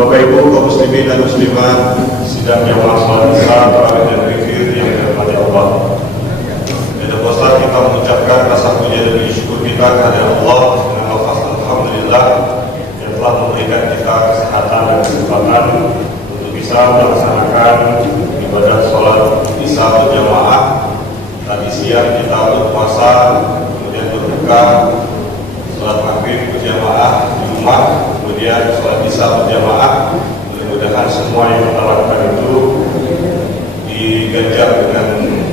Bapak Ibu kaum muslimin dan muslimat sidang jamaah salat Isya tarawih dan zikir yang dirahmati Allah. Pada puasa kita mengucapkan rasa puja dan syukur kita kepada Allah dengan lafaz alhamdulillah yang telah memberikan kita kesehatan dan kesempatan untuk bisa melaksanakan ibadah salat Isya berjamaah. Tadi siang kita berpuasa, kemudian berbuka, salat maghrib berjamaah di rumah, kemudian sholat Isya berjamaah. Mudah-mudahan semua yang kita lakukan itu diganjar dengan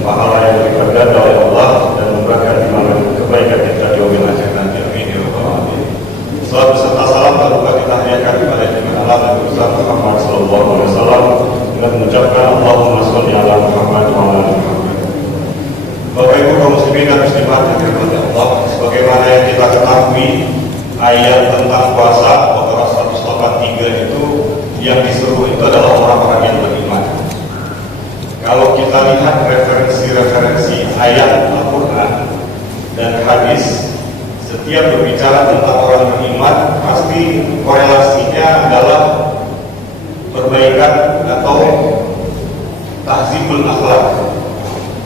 pahala yang berlipat ganda oleh Allah dan memberkati timbangan kebaikan kita di yaumil akhir nanti. Amin ya rabbal alamin. Salat beserta salam terbuka kita hadiahkan kepada junjungan Allah dan Rasul Muhammad sallallahu alaihi wasallam dengan mengucapkan Allahumma shalli ala Muhammad wa ala ali Muhammad. Bapak Ibu kaum muslimin dan muslimat yang dirahmati Allah, sebagaimana yang kita ketahui, ayat tentang puasa Baqarah 183 itu yang disuruh itu adalah orang-orang yang beriman. Kalau kita lihat referensi ayat Al-Quran dan hadis, setiap berbicara tentang orang beriman pasti korelasinya adalah perbaikan atau tahzibul akhlak,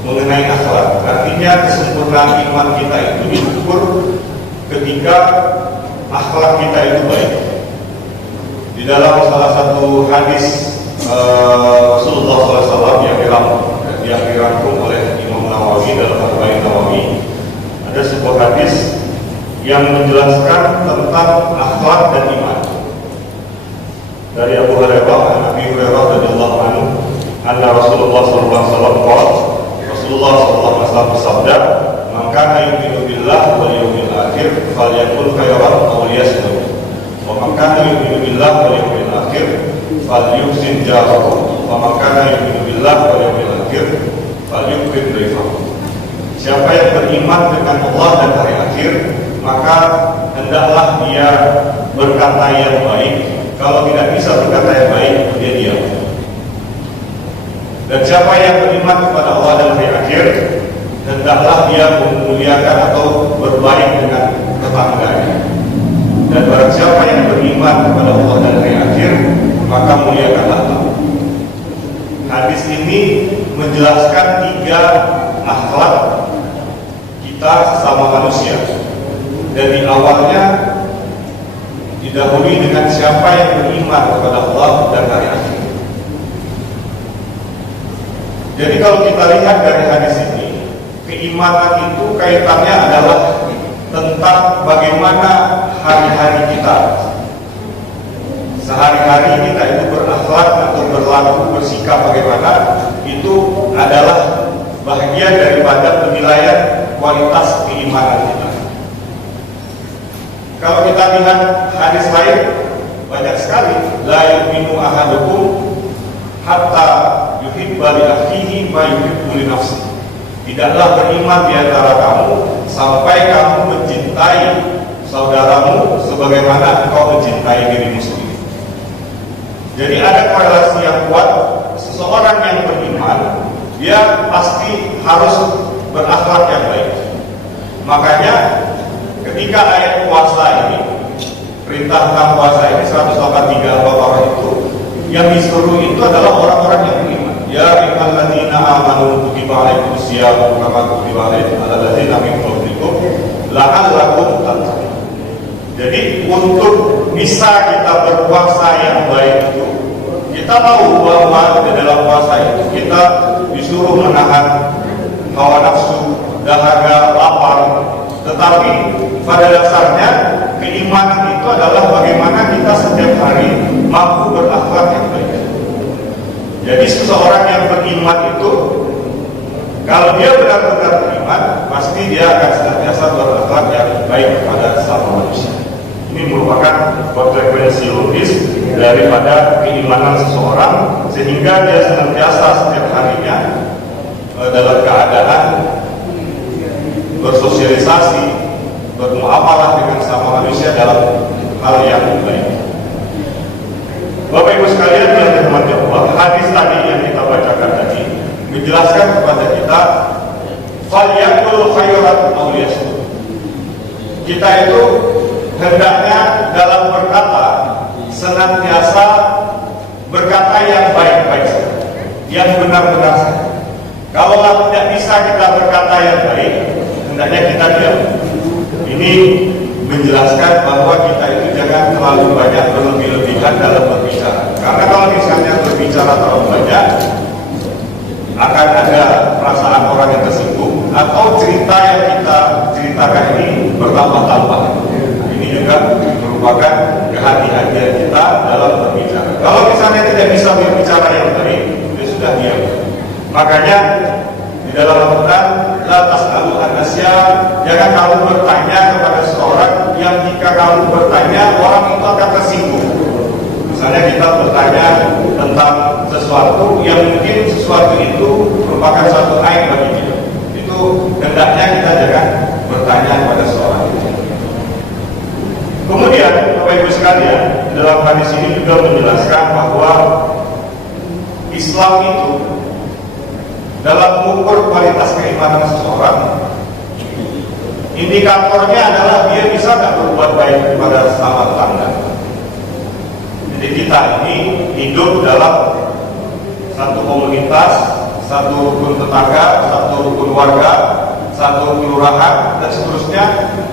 mengenai akhlak. Artinya kesempurnaan iman kita itu diukur ketika akhlak kita itu baik. Di dalam salah satu hadis Rasulullah SAW yang dirangkum oleh Imam Nawawi dalam Arba'in Nawawi, ada sebuah hadis yang menjelaskan tentang akhlak dan iman. Dari Abu Hurairah, Nabi Hurairah radhiyallahu anhu, anna Rasulullah SAW Rasulullah SAW bersabda, "Man kana yu'minu billahi wal yawmil akhir falyakul khairan aw liyasmut. Wa man kana yu'minu billahi wal yawmil akhir falyuhsin jarahu. Wa man kana yu'minu billahi wal yawmil akhir falyukrim dhaifahu." Siapa yang beriman dengan Allah dan hari akhir, maka hendaklah dia berkata yang baik. Kalau tidak bisa berkata yang baik, dia diam. Dan siapa yang beriman kepada Allah dan hari akhir, hendaklah dia memuliakan atau berbaik dengan tetangganya. Dan barang siapa yang beriman kepada Allah dan hari akhir, maka muliakanlah Allah. Hadis ini menjelaskan 3 akhlak kita sesama manusia. Dan di awalnya didahului dengan siapa yang beriman kepada Allah dan hari akhir. Jadi kalau kita lihat dari hadis ini, keimanan itu kaitannya adalah tentang bagaimana hari-hari kita, sehari-hari kita itu berakhlak atau berlaku, bersikap bagaimana, itu adalah bagian daripada penilaian kualitas keimanan kita. Kalau kita lihat hadis lain, banyak sekali, la yu'minu ahadukum hatta yuhibba li akhihi ma yuhibbu li nafsihi. Tidaklah beriman di antara kamu sampai kamu mencintai saudaramu sebagaimana engkau mencintai dirimu sendiri. Jadi ada korelasi yang kuat. Seseorang yang beriman, dia pasti harus berakhlak yang baik. Makanya ketika ayat puasa ini, perintah tentang puasa ini 183 Al-Baqarah itu, yang disuruh itu adalah orang-orang yang beriman. Ya ayyuhalladzina amanu kutiba alaikumus syiyam kama kutiba alal ladzina min qablikum la'allakum tattaqun. Jadi untuk bisa kita berpuasa yang baik itu, kita tahu bahwa di dalam puasa itu kita disuruh menahan hawa nafsu, dahaga, lapar. Tetapi pada dasarnya keimanan itu adalah bagaimana kita setiap hari mampu berakhlak yang baik. Jadi seseorang yang beriman itu, kalau dia benar-benar beriman, pasti dia akan senantiasa berakhlak yang baik kepada sesama manusia. Ini merupakan konsekuensi logis daripada keimanan seseorang, sehingga dia senantiasa setiap harinya dalam keadaan bersosialisasi, bermuamalah dengan sesama manusia dalam hal yang baik. Bapak Ibu sekalian yang dirahmati Allah, hadis tadi yang kita bacakan tadi menjelaskan kepada kita falyakul khairan aw liyasmut. Kita itu hendaknya dalam berkata senantiasa berkata yang baik-baik saja, yang benar-benar saja. Kalau tidak bisa kita berkata yang baik, hendaknya kita diam. Ini menjelaskan bahwa kita itu jangan terlalu banyak berlebih-lebihan dalam berbicara. Karena kalau misalnya berbicara terlalu banyak, akan ada perasaan orang yang tersinggung, atau cerita yang kita ceritakan ini bertambah-tambah. Ini juga merupakan kehati-hatian kita dalam berbicara. Kalau misalnya tidak bisa berbicara yang baik, ya sudah diam. Makanya di dalam Al-Quran, la tas'alu an-nasya, jangan kamu bertanya kepada seseorang yang jika kamu bertanya orang itu akan tersinggung. Misalnya kita bertanya tentang sesuatu yang mungkin sesuatu itu merupakan suatu aib bagi kita, itu hendaknya kita jangan bertanya kepada seseorang. Kemudian Bapak Ibu sekalian, dalam hadis ini juga menjelaskan bahwa Islam itu dalam mengukur kualitas keimanan seseorang, indikatornya adalah dia bisa nggak berbuat baik kepada sesama tetangga. Jadi kita ini hidup dalam satu komunitas, satu rukun tetangga, satu rukun warga, satu kelurahan, dan seterusnya.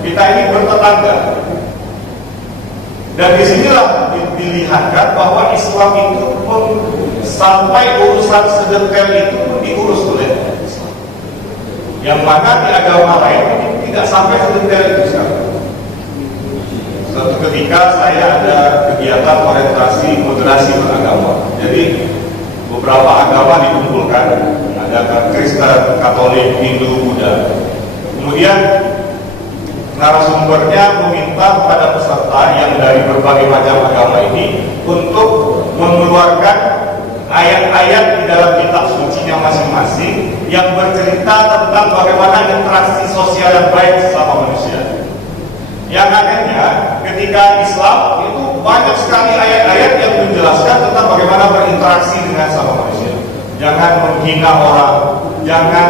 Kita ini bertetangga. Dan disinilah dilihatkan bahwa Islam itu sampai urusan sedetail itu diurus oleh Islam. Yang mana di agama lain tidak sampai sedetail itu sekarang. Suatu ketika saya ada kegiatan orientasi moderasi beragama. Jadi beberapa agama dikumpulkan, ada Kristen, Katolik, Hindu, Buddha. Kemudian narasumbernya meminta kepada peserta yang dari berbagai macam agama ini untuk mengeluarkan ayat-ayat di dalam kitab sucinya masing-masing yang bercerita tentang bagaimana interaksi sosial yang baik sesama manusia. Yang anehnya, ketika Islam itu banyak sekali ayat-ayat yang menjelaskan tentang bagaimana berinteraksi dengan sesama manusia. Jangan menghina orang, jangan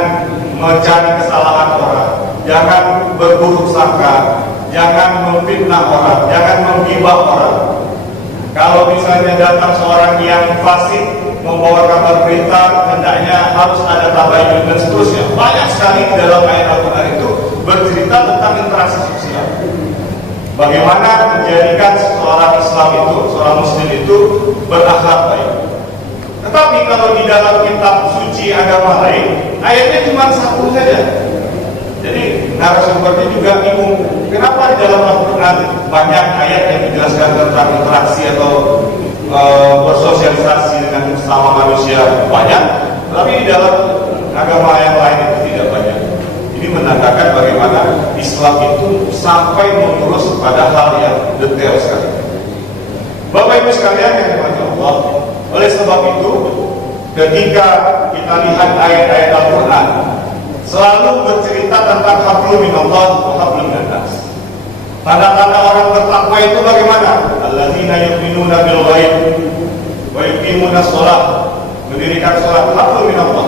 mencari kesalahan orang, jangan berburuk sangka, jangan memfitnah orang, jangan menggibah orang. Kalau misalnya datang seorang yang fasik membawa kabar berita, hendaknya harus ada tabayun dan seterusnya. Banyak sekali di dalam ayat Al-Quran itu bercerita tentang interaksi sosial. Bagaimana menjadikan seorang Islam itu, seorang Muslim itu berakhlak baik. Tetapi kalau di dalam kitab suci agama lain, ayatnya cuma satu saja. Jadi narasumbernya juga bingung, kenapa di dalam Al-Quran banyak ayat yang menjelaskan tentang interaksi atau bersosialisasi dengan sesama manusia banyak, tapi di dalam agama yang lain itu tidak banyak. Ini menandakan bagaimana Islam itu sampai mengurus pada hal yang detail sekali. Bapak Ibu sekalian yang dirahmati Allah, oleh sebab itu ketika kita lihat ayat-ayat Al-Quran selalu bercerita tentang hablum minallah wa hablum minannas. Tanda-tanda orang bertakwa itu bagaimana? Alladzina yu'minuna bil ghaib wa yuqimuna shalah, mendirikan salat, hablum minallah,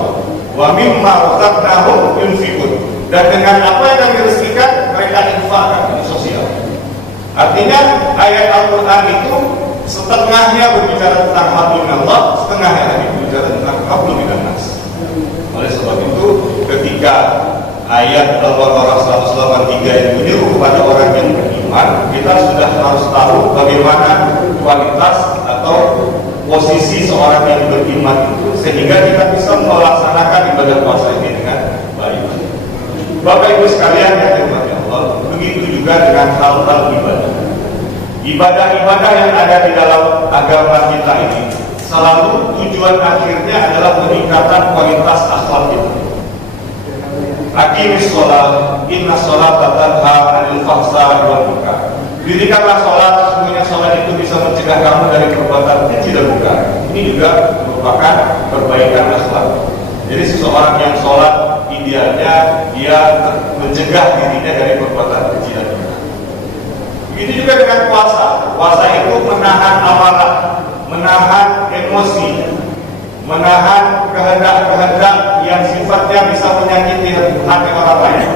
wa mimma razaqnahum yunfiqun, dan dengan apa yang kami rezekikan mereka infakkan di sosial. Artinya ayat Al-Quran itu setengahnya berbicara tentang hablum minallah, setengahnya lagi berbicara tentang hablum minannas. Oleh sebab itu ketika ayat Al-Baqarah 183 yang menyuruh kepada orang yang beriman, kita sudah harus tahu bagaimana kualitas atau posisi seorang yang beriman itu, sehingga kita bisa melaksanakan ibadah puasa ini dengan baik. Bapak Ibu sekalian yang dirahmati Allah, begitu juga dengan hal-hal ibadah. Ibadah-ibadah yang ada di dalam agama kita ini selalu tujuan akhirnya adalah peningkatan kualitas akhlak kita. Aqimis sholat, inna sholata tanha 'anil fahsya'i wal munkar. Dirikanlah sholat, sesungguhnya sholat itu bisa mencegah kamu dari perbuatan keji dan munkar. Ini juga merupakan perbaikan akhlak. Jadi seseorang yang sholat idealnya dia mencegah dirinya dari perbuatan keji dan munkar. Begitu juga dengan puasa. Puasa itu menahan amarah, menahan emosi, menahan kehendak-kehendak yang sifatnya bisa menyakiti hati orang lain.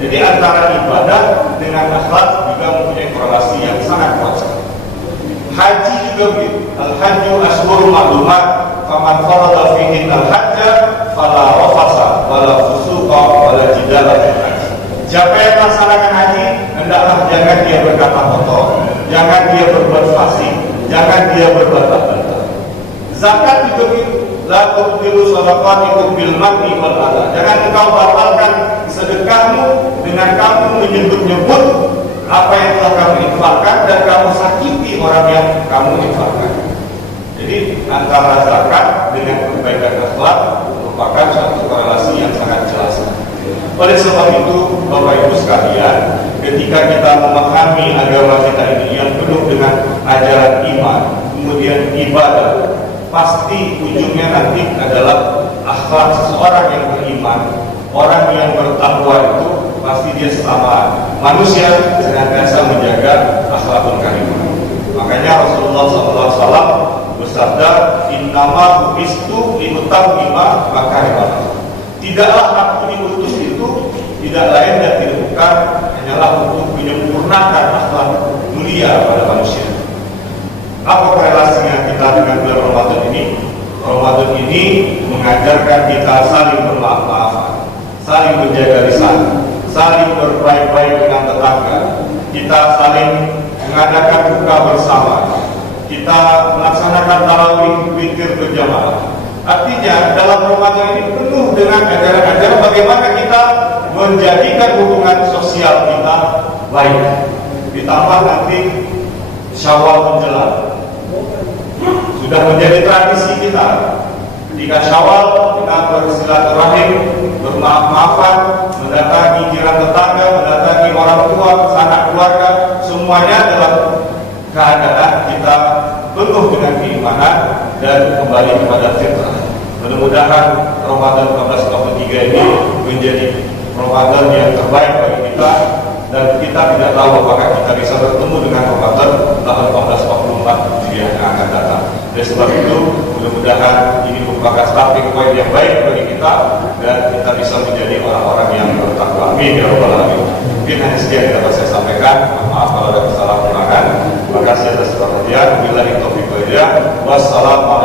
Jadi antara ibadah dengan akhlak juga mempunyai korelasi yang sangat kuat. Haji juga juga begitu. Al-hajju ashhurun ma'lumat, faman farada fihi al-hajja fala rafasa wala fusuqa wala jidala fil hajj. Siapa yang melaksanakan haji, hendaklah jangan dia berkata kotor, jangan dia berbuat fasik, jangan dia berbuat bantah. Zakat juga begitu. La tubtilu shadaqatikum bil manni wal adha. Jangan engkau batalkan sedekahmu dengan kamu menyebut-nyebut apa yang telah kamu infakkan dan kamu sakiti orang yang kamu infakkan. Jadi antara zakat dengan kebaikan akhlak merupakan suatu korelasi yang sangat jelas. Oleh sebab itu, Bapak Ibu sekalian, ketika kita memahami agama kita ini yang penuh dengan ajaran iman, kemudian ibadah, pasti ujungnya nanti adalah akhlak seseorang yang beriman. Orang yang bertakwa itu pasti dia selama manusia senantiasa menjaga akhlakul karimah. Makanya Rasulullah SAW bersabda, "Innama bu'istu liutammima makarimah." Tidaklah aku diutus itu tidak lain dan tidak bukan hanyalah untuk menyempurnakan akhlak mulia pada manusia. Apa korelasinya kita dengan bulan Ramadan ini? Ramadan ini mengajarkan kita saling bermaaf-maafan, saling menjaga lisan, saling berbaik-baik dengan tetangga, kita saling mengadakan buka bersama, kita melaksanakan tarawih witir berjamaah. Artinya dalam Ramadan ini penuh dengan ajaran-ajaran bagaimana kita menjadikan hubungan sosial kita baik. Ditambah nanti Syawal menjelang, sudah menjadi tradisi kita. Ketika Syawal kita bersilaturahim, bermaaf-maafan, mendatangi jiran tetangga, mendatangi orang tua, sanak keluarga, semuanya dalam keadaan kita penuh dengan keimanan dan kembali kepada fitrah. Mudah-mudahan Ramadan 1443 ini menjadi Ramadan yang terbaik bagi kita, dan kita tidak tahu apakah kita bisa bertemu dengan Ramadan tahun 1444 yang akan datang. Oleh sebab itu, mudah-mudahan ini merupakan starting point yang baik bagi kita dan kita bisa menjadi orang-orang yang bertakwa. Amin ya rabbal alamin. Mungkin hanya sekian yang dapat saya sampaikan. Maaf kalau ada kesalahan. Terima kasih atas perhatian. Wabillahi taufiq wal hidayah. Wassalamualaikum.